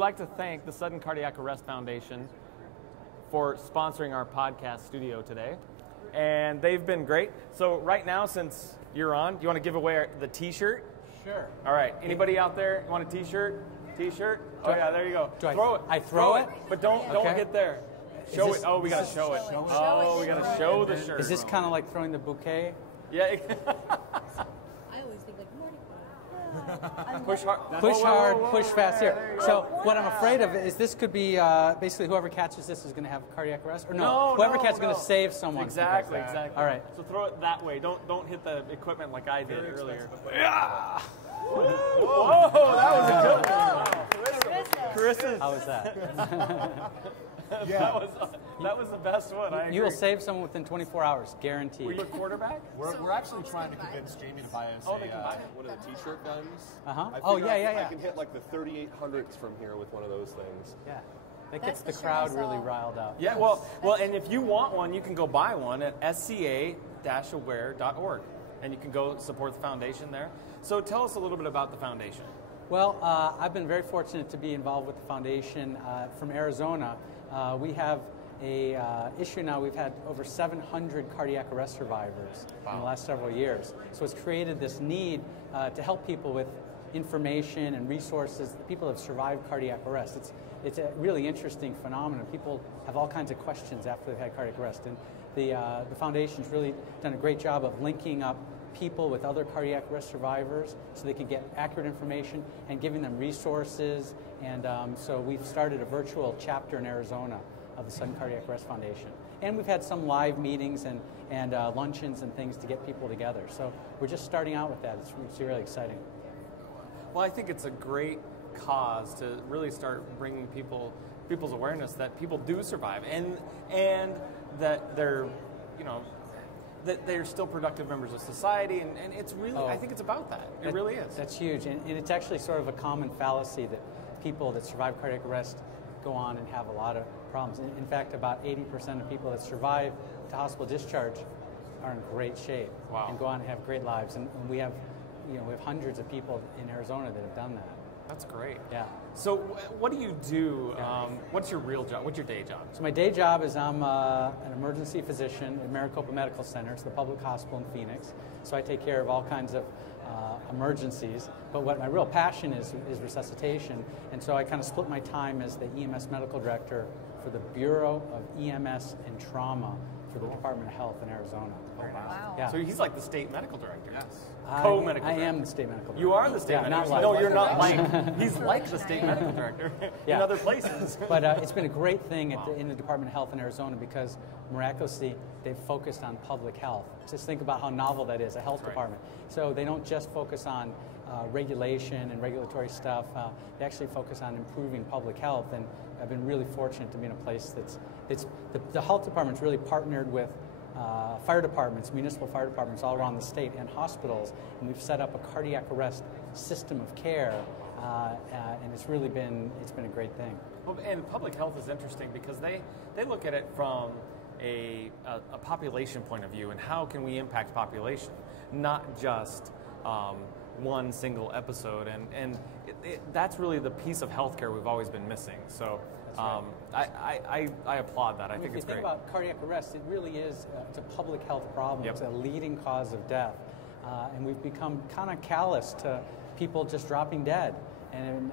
we'd like to thank the Sudden Cardiac Arrest Foundation for sponsoring our podcast studio today. And they've been great. So right now, since you're on, do you want to give away the t-shirt? Sure. All right. Anybody out there want a t-shirt? T-shirt? Oh yeah, there you go. Throw it. I throw it? But don't get there. Show it. Oh, we got to show it. Oh, we got to show the shirt. Is this kind of like throwing the bouquet? Yeah. I always think like morning. Push hard. Push hard, push fast here. So what I'm afraid of is this could be basically whoever catches this is going to have cardiac arrest, or no? Whoever catches is going to save someone. Exactly. All right. So throw it that way. Don't hit the equipment like I did earlier. Yeah. Whoa, that was a good one. Carissa. How was that? That was the best one. I agree. You will save someone within 24 hours, guaranteed. Were you a quarterback? We're actually trying to convince Jamie to buy us they can buy it. one of the t-shirt guns. Oh, yeah. I can hit like the 3800s from here with one of those things. Yeah. That gets the crowd really riled up. Yeah, well, and if you want one, you can go buy one at sca-aware.org, and you can go support the foundation there. So tell us a little bit about the foundation. Well, I've been very fortunate to be involved with the foundation from Arizona. We have a issue now. We've had over 700 cardiac arrest survivors in the last several years. So it's created this need to help people with information and resources. People have survived cardiac arrest. It's a really interesting phenomenon. People have all kinds of questions after they've had cardiac arrest, and the foundation's really done a great job of linking up people with other cardiac arrest survivors so they can get accurate information and giving them resources. And so we've started a virtual chapter in Arizona of the Sudden Cardiac Arrest Foundation. And we've had some live meetings and luncheons and things to get people together. So we're just starting out with that. It's really exciting. Well, I think it's a great cause to really start bringing people's awareness that people do survive and that they're, that they're still productive members of society, and it's really, I think it's about that. It really is. That's huge, and it's actually sort of a common fallacy that people that survive cardiac arrest go on and have a lot of problems. In fact, about 80% of people that survive to hospital discharge are in great shape and go on and have great lives, and we have hundreds of people in Arizona that have done that. That's great. Yeah. So what do you do? What's your real job? What's your day job? So my day job is I'm an emergency physician at Maricopa Medical Center. It's the public hospital in Phoenix. So I take care of all kinds of emergencies. But what my real passion is resuscitation. And so I kind of split my time as the EMS medical director for the Bureau of EMS and Trauma for the Department of Health in Arizona. Wow. Yeah. So he's like the state medical director. Yes. Co-medical director. I am the state medical director. You are the state medical director. Not No, you're not like. He's like the state medical director in other places. But it's been a great thing in the Department of Health in Arizona because miraculously they've focused on public health. Just think about how novel that is, a health department. So they don't just focus on regulation and regulatory stuff. They actually focus on improving public health, and I've been really fortunate to be in a place the health department's really partnered with fire departments, municipal fire departments all around the state, and hospitals, and we've set up a cardiac arrest system of care, and it's been a great thing. Well, and public health is interesting because they look at it from a population point of view, and how can we impact population, not just one single episode, and that's really the piece of healthcare we've always been missing. So I applaud that. I think it's great. If you think about cardiac arrest, it really is it's a public health problem. Yep. It's a leading cause of death, and we've become kind of callous to people just dropping dead. And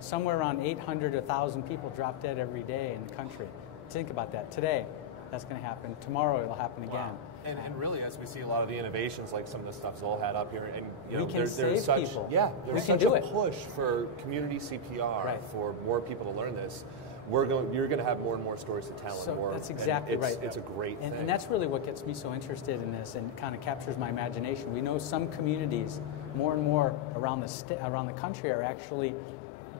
somewhere around 800 to 1,000 people drop dead every day in the country. Think about that. Today, that's going to happen. Tomorrow, it'll happen again. And really, as we see a lot of the innovations, like some of the stuff Zoll had up here, and there's such people. There's such a push for community CPR for more people to learn this. You're going to have more and more stories to tell. So that's exactly right. It's a great thing. And that's really what gets me so interested in this and kind of captures my imagination. We know some communities, more and more around the country, are actually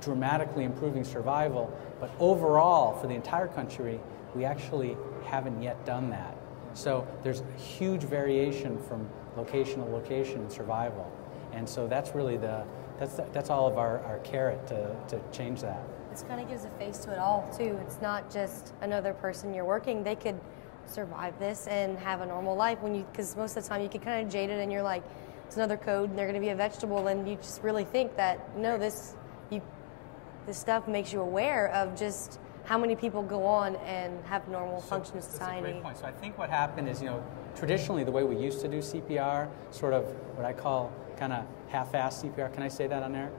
dramatically improving survival. But overall, for the entire country, we actually haven't yet done that. So there's huge variation from location to location in survival. And so that's really that's all of our carrot to change that. This kind of gives a face to it all, too. It's not just another person you're working. They could survive this and have a normal life because most of the time you get kind of jaded and you're like, it's another code and they're going to be a vegetable, and you just really think that, no, this stuff makes you aware of just how many people go on and have normal function in society. That's a great point. So I think what happened is, traditionally the way we used to do CPR, sort of what I call kind of half-assed CPR. Can I say that on there?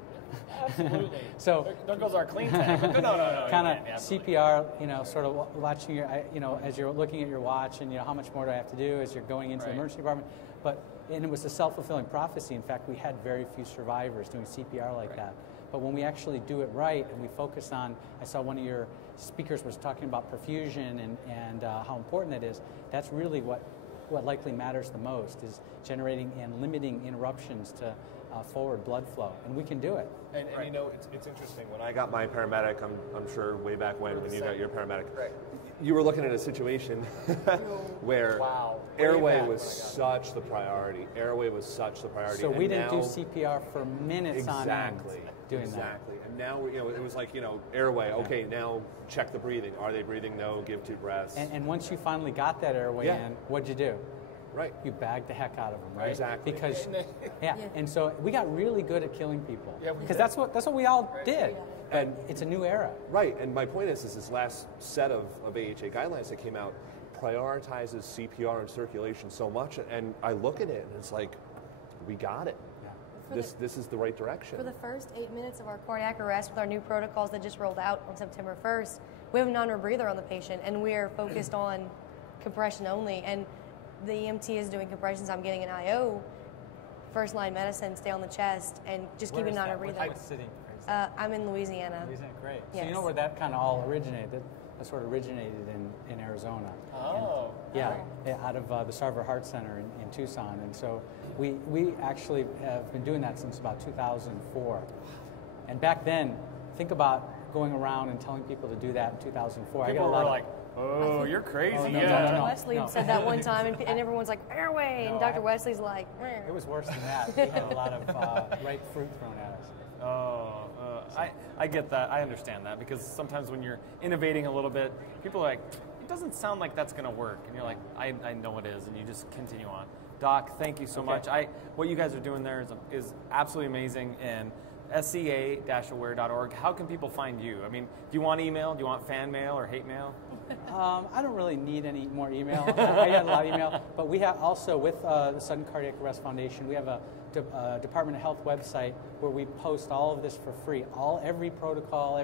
Absolutely. So there goes our clean tank. No. Kind of CPR, sort of watching your, as you're looking at your watch, and how much more do I have to do as you're going into the emergency department. And it was a self-fulfilling prophecy. In fact, we had very few survivors doing CPR like that. But when we actually do it right and we focus on, I saw one of your speakers was talking about perfusion and how important that is. That's really what likely matters the most, is generating and limiting interruptions to forward blood flow, and we can do it. And it's interesting. When I got my paramedic, I'm sure way back when you got your paramedic, you were looking at a situation where airway was such the priority. Airway was such the priority. So we didn't do CPR for minutes on end doing that. And now it was like airway. Okay, now check the breathing. Are they breathing? No. Give 2 breaths. And once you finally got that airway in, what'd you do? Right. You bagged the heck out of them, right? Exactly. Because and so we got really good at killing people. Yeah, because that's what we all did. And it's a new era. Right. And my point is this last set of AHA guidelines that came out prioritizes CPR and circulation so much, and I look at it and it's like, we got it. Yeah. This is the right direction. For the first 8 minutes of our cardiac arrest with our new protocols that just rolled out on September 1st, we have a non-rebreather on the patient, and we are focused on compression only. And the EMT is doing compressions. I'm getting an IO, first line medicine, stay on the chest, and just keep a non-rebreather. What city? I'm in Louisiana. Louisiana, great. Yes. So you know where that kind of all originated? That sort of originated in Arizona. Oh. And, out of the Sarver Heart Center in Tucson. And so we actually have been doing that since about 2004. And back then, think about going around and telling people to do that in 2004. People were like, oh, you're crazy. Dr. Wesley said that one time, and everyone's like, airway, and Dr. Wesley's like, it was worse than that. We had a lot of ripe fruit thrown at us. I get that. I understand that, because sometimes when you're innovating a little bit, people are like, it doesn't sound like that's going to work. And you're like, I know it is, and you just continue on. Doc, thank you so much. What you guys are doing there is absolutely amazing. And SCA-aware.org, how can people find you? I mean, do you want email? Do you want fan mail or hate mail? I don't really need any more email. I get a lot of email. But we have also, with the Sudden Cardiac Arrest Foundation, we have a Department of Health website where we post all of this for free. Every protocol,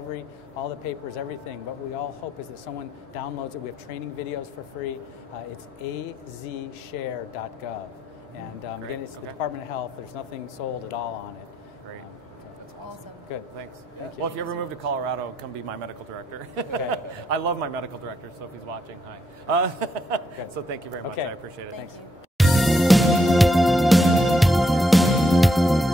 all the papers, everything. But we all hope is that someone downloads it. We have training videos for free. It's azshare.gov. And again, it's the Department of Health. There's nothing sold at all on it. Great. Awesome. Good, thanks. Well, if you ever move to Colorado, come be my medical director. Okay. I love my medical director, so if he's watching, hi. So thank you very much. I appreciate it. Thank Thanks. you.